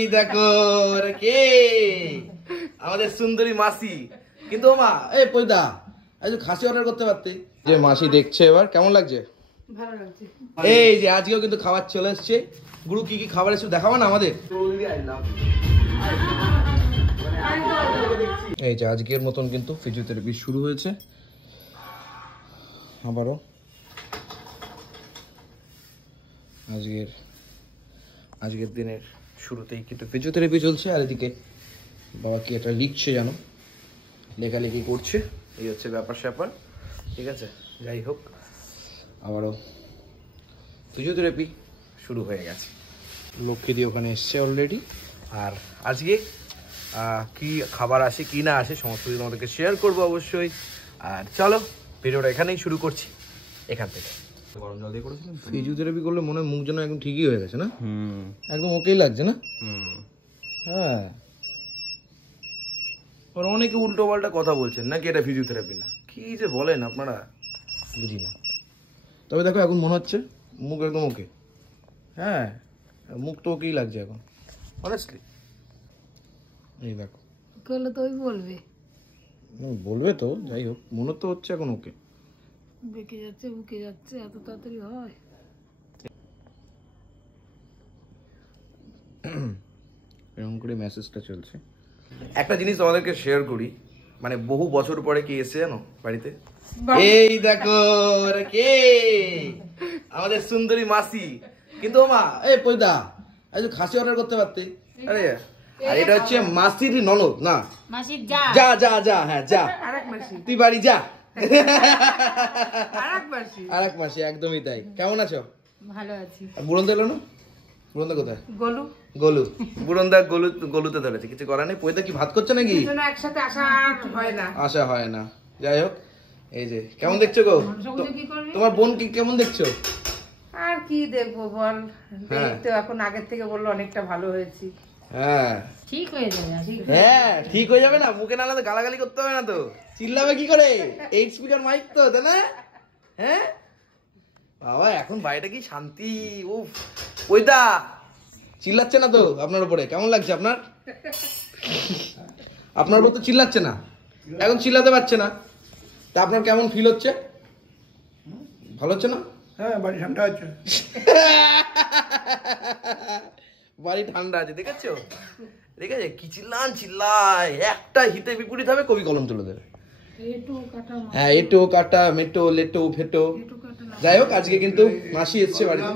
এই দেখো কে আমাদের সুন্দরী মাসি। কিন্তু মা এই পয়দা আজ খাসি অর্ডার করতে পারতে। যে মাসি দেখছে এবার কেমন লাগছে? ভালো লাগছে। এই যে আজকেও কিন্তু খাবার চলে এসছে। গুরু কি কি খাবার এসে দেখাবো না আমাদের? এই যে আজকের মতন কিন্তু ফিজিওথেরাপি শুরু হয়েছে আবারও। আজকের দিনের শুরুতেই কিন্তু ফিজিওথেরাপি চলছে, আর এদিকে বাবা কি একটা লিখছে জানো, লেখালেখি করছে। এই হচ্ছে ব্যাপার স্যাপার, ঠিক আছে। যাই হোক, আবারও ফিজিওথেরাপি শুরু হয়ে গেছে। লক্ষ্মীদি ওখানে এসছে অলরেডি। আর আজকে কি খাবার আসে কি না আসে সমস্ত কিছু তোমাদেরকে শেয়ার করবো অবশ্যই। আর চলো ভিডিওটা এখানেই শুরু করছি, এখান থেকে। গরম জল দিয়ে করেছিলাম। ফিজিওথেরাপি করলে মনে হয় মুখ যেন একদম ঠিকই হয়ে গেছে না? একদম ওকেই লাগছে না? হ্যাঁ, আর অনেকে উল্টো পাল্টা কথা বলছেন নাকি এটা ফিজিওথেরাপি না, কি যে বলেন আপনারা বুঝি না। তবে দেখো এখন মনে হচ্ছে মুখ একদম ওকে। হ্যাঁ, মুখ তো ওকেই লাগছে এখন অনেস্টলি। এই দেখো করলে তো ওই বলবে তো, যাই হোক মনে তো হচ্ছে এখন ওকে। বেঁকে যাচ্ছে বুকে যাচ্ছে, এত তাড়াতাড়ি হয়? এরকম করে মেসেজটা চলছে। একটা জিনিস তোমাদেরকে শেয়ার করি, মানে বহু বছর পরে কি এসে জানো বাড়িতে? এই দেখো কে আমাদের সুন্দরী মাসি। কিন্তু মা এই পয়দা আজ খাসি অর্ডার করতে পারতে। আরে আর এটা হচ্ছে মাসির ননদ না, মাসির যা যা যা, হ্যাঁ যা, আরেক মাসি, তুই বাড়ি যা। আরেক মাসি একদমই তাই। কেমন আছো? ভালো আছি। বুড়ন্দা এলো না? বুড়ন্দা কোথায়? গোলু বুড়ন্দা গলুতে ধরেছে, কিছু করার নেই। পয়দা কি ভাত করছে নাকি? একসাথে আসা হয় না। যাই হোক, এই যে কেমন দেখছো গো তোমার বোন, কি কেমন দেখছো? আর কি দেখবো বল, তো এখন আগের থেকে বললো অনেকটা ভালো হয়েছি। হ্যাঁ ঠিক হয়ে যাবে। হ্যাঁ ঠিক হয়ে যাবে না, মুখে না গালাগালি করতে হবে না তো। চিল্লাবে কি করে? 8 স্পিকার মাইক তো, তাই না? হ্যাঁ বাবা এখন বাড়িটা কি শান্তি। উফ, ওইটা চিল্লাচ্ছে না তো আপনার উপরে? কেমন লাগছে আপনার? আপনার উপর তো চিল্লাচ্ছে না, এখন চিল্লাতে পারছে না। তা আপনার কেমন ফিল হচ্ছে? ভালো হচ্ছে না? হ্যাঁ, বাড়ি ঠান্ডা আছে। বাড়ি ঠান্ডা আছে, দেখেছো? ঠিক আছে, কি চিল্লায়, একটা হিতে বিপরীত হবে, কবি কলম তুলে দেবে। হ্যাঁ, এটো কাটা মেটো লেটো ফেটো। যাই হোক, আজকে কিন্তু মাসি এসছে বাড়িতে।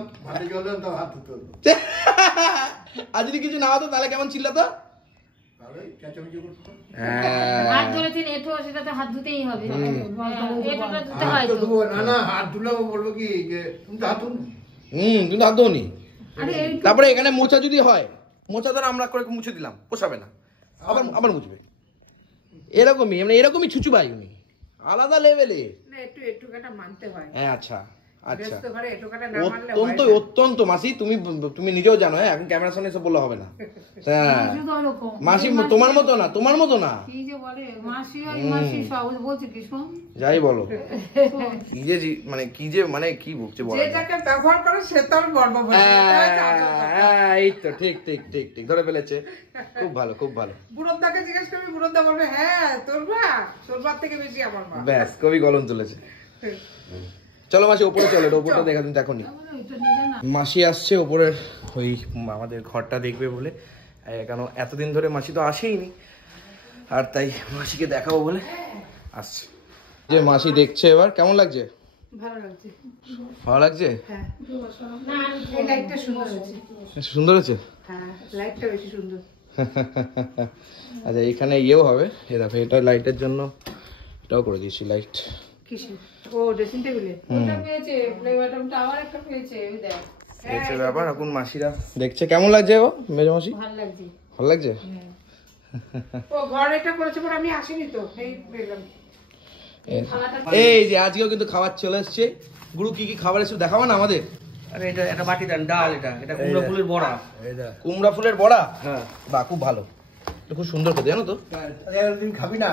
আজ যদি কিছু না হতো তাহলে কেমন চিল্লাতো? হাত ধরেছেন এটো, সেটা তো হাত ধুতেই হবে। কিন্তু হাত ধোনি। তারপরে এখানে মোচা যদি হয়, মোচা ধর আমরা করে মুছে দিলাম, পোষাবে না, আবার মুছবে। এরকমই ছুচু ভাই উনি, আলাদা লেভেলে। হ্যাঁ আচ্ছা আচ্ছা, অত্যন্ত মাসি তুমি নিজেও জানো। হ্যাঁ, এখন ক্যামেরার সামনে এসে বললে হবে না। হ্যাঁ মাসি তোমার মতো না। যাই বলো, কি বলছে বলো। এই তো ঠিক ঠিক ঠিক ঠিক ধরে ফেলেছে। খুব ভালো খুব ভালো। বুড়ন্দাকে জিজ্ঞেস করবি, বুড়ন্দা বলবে হ্যাঁ তোর ভাত থেকে বেশি আমার মা। ব্যাস, কবি কলম তুলেছে। চলো মাসি ওপরে চলো, ওপরটা দেখা দিন। দেখো নি মাসি আসছে ওপরের ওই আমাদের ঘরটা দেখবে বলে, কেন এতদিন ধরে মাসি তো আসেইনি, আর তাই মাসিকে দেখাবো বলে আসছে। যে মাসি দেখছে এবার কেমন লাগছে? ভালো লাগছে। সুন্দর হয়েছে। আচ্ছা, এখানে ইয়েও হবে, এ দেখো এটা লাইটের জন্য এটাও করে দিয়েছি লাইট। ব্যাপার এখন মাসিরা দেখছে। কেমন লাগছে গো মেজো মাসি? ভালো লাগছে। এই যে আজকেও কিন্তু খাবার চলে এসছে। গুরু কি কি খাবার এসে দেখাবো না আমাদের? আরে এটা বাটি দেন, ডাল, এটা কুমড়া ফুলের বড়া। কুমড়া ফুলের বড়া? হ্যাঁ বাহ, খুব ভালো, খুব সুন্দর খেতে, জানো তো? খাবি না?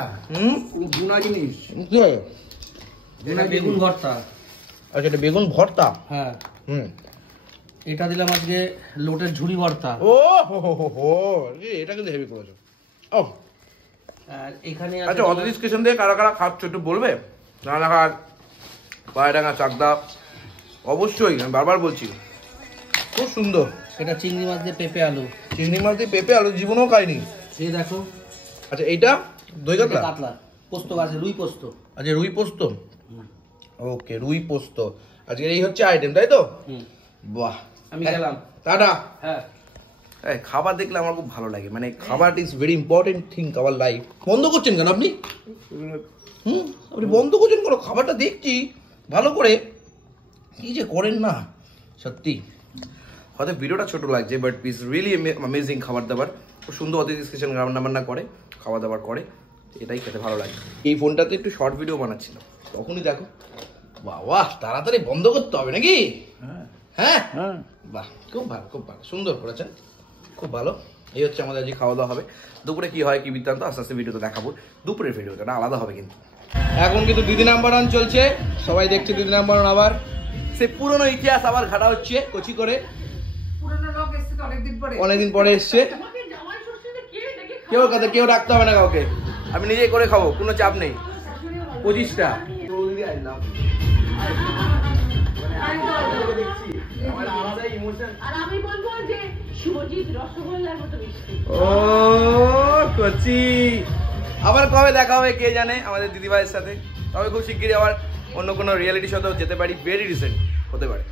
গুনা জিনিস। বেগুন ভর্তা। আচ্ছা, এটা বেগুন ভর্তা। হ্যাঁ। এটা দিলাম আজকে লোটের ঝুড়ি ভর্তা। ও হো হো হো হো, এটা কিন্তু হেভি করেছো। ও আর এখানে আচ্ছা, অতিথি স্টেশন থেকে কারা কারা খাচ্ছ একটু বলবে? রানাঘাট, পায়রাডাঙ্গা, চাকদা, অবশ্যই আমি বারবার বলছি, খুব সুন্দর। এটা চিংড়ি মাছ দিয়ে পেঁপে আলু। চিংড়ি মাছ দিয়ে পেঁপে আলু জীবনেও খাইনি। এই দেখো, আচ্ছা এইটা দই কাতলা, কাতলা পোস্ত আছে, রুই পোস্ত। আচ্ছা রুই পোস্ত, ওকে রুই পোস্ত আজকে এই হচ্ছে আইটেম, তাই তো? বাহ, আমি গেলাম, টাটা। হ্যাঁ। খাবার দেখলে আমার খুব ভালো লাগে, মানে খাবার is very important thing our life. বন্ধ করছেন কেন আপনি? আপনি বন্ধ করছেন কেন? খাবারটা দেখছি ভালো করে, কি যে করেন না সত্যি। হয়তো ভিডিওটা ছোট লাগছে, বাট ইজ রিয়েলি অ্যামেজিং। খাবার দাবার খুব সুন্দর, অতিথি স্টেশন রান্না বান্না করে, খাওয়া দাবার করে, এটাই খেতে ভালো লাগে। এই ফোনটাতে একটু শর্ট ভিডিও বানাচ্ছিলাম, তখনই দেখো বাবা, তাড়াতাড়ি বন্ধ করতে হবে নাকি? হ্যাঁ হ্যাঁ, বাহ খুব ভালো, খুব ভালো, সুন্দর করেছেন, খুব ভালো। এই হচ্ছে আমাদের আজকে খাওয়া দাওয়া হবে। দুপুরে কি হয় কি বৃত্তান্ত আস্তে আস্তে ভিডিওতে দেখাবো। দুপুরের ভিডিওটা না আলাদা হবে কিন্তু। এখন কিন্তু দিদি নাম্বার ওয়ান চলছে, সবাই দেখছে দিদি নাম্বার ওয়ান। আবার সে পুরনো ইতিহাস আবার ঘাটা হচ্ছে কচি করে। পুরনো লোক এসছে তো অনেকদিন পরে এসছে, কেউ ডাকতে হবে না কাউকে, আমি নিজেই করে খাবো, কোনো চাপ নেই। 25টা ও কচি। আবার কবে দেখা হবে কে জানে আমাদের দিদিভাইয়ের সাথে, তবে খুব শিগগিরই আবার অন্য কোনো রিয়েলিটি শোতেও যেতে পারি, ভেরি রিসেন্ট হতে পারে।